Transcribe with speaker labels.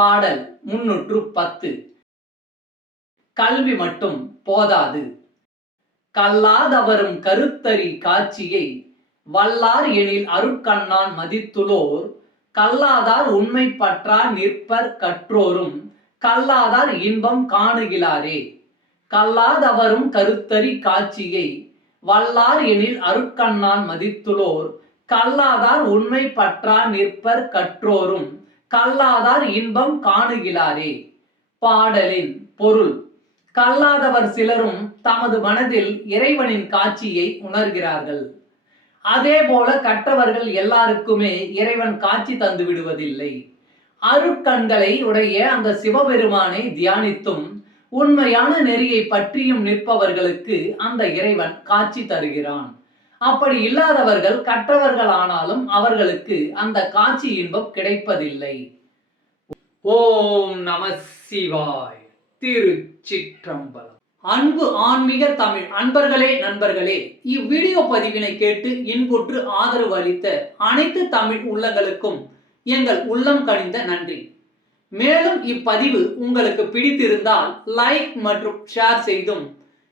Speaker 1: பாடல் முன்னூற்று பத்து. கல்வி மட்டும் போதாது. கல்லாதவரும் கருத்தறி காட்சியை வல்லார் எனில் அருட்கண்ணான் மதித்துளோர். கல்லாதார் உண்மை பற்றா நிற்பர் கற்றோரும். கல்லாதார் இன்பம் காணுகிறாரே கல்லாதவரும் கருத்தறி காட்சியை வல்லார் எனில் அருட்கண்ணான் மதித்துளோர். கல்லாதார் உண்மை பற்றா நிற்பர் கற்றோரும். கல்லாதார் இன்பம் காணுகிலாரே. பாடலின் பொருள். கல்லாதவர் சிலரும் தமது மனதில் இறைவனின் காட்சியை உணர்கிறார்கள். அதே போல கற்றவர்கள் எல்லாருக்குமே இறைவன் காட்சி தந்து விடுவதில்லை. அருட்கண்களை உடைய அந்த சிவபெருமானை தியானித்தும் உண்மையான நெறியை பற்றியும் நிற்பவர்களுக்கு அந்த இறைவன் காட்சி தருகிறான். அப்படி இல்லாதவர்கள் கற்றவர்கள் ஆனாலும் அவர்களுக்கு அந்த காட்சி இன்பம் கிடைப்பதில்லை. ஓம் நம சிவாய். திருச்சிற்றம்பலம். அன்பு ஆன்மீக தமிழ் அன்பர்களே நண்பர்களே இவ்வீடியோ பதிவினை கேட்டு இன்புற்று ஆதரவு அளித்த அனைத்து தமிழ் உள்ளங்களுக்கும் எங்கள் உள்ளம் கனிந்த நன்றி. மேலும் இப்பதிவு உங்களுக்கு பிடித்திருந்தால் லைக் மற்றும் ஷேர் செய்தும்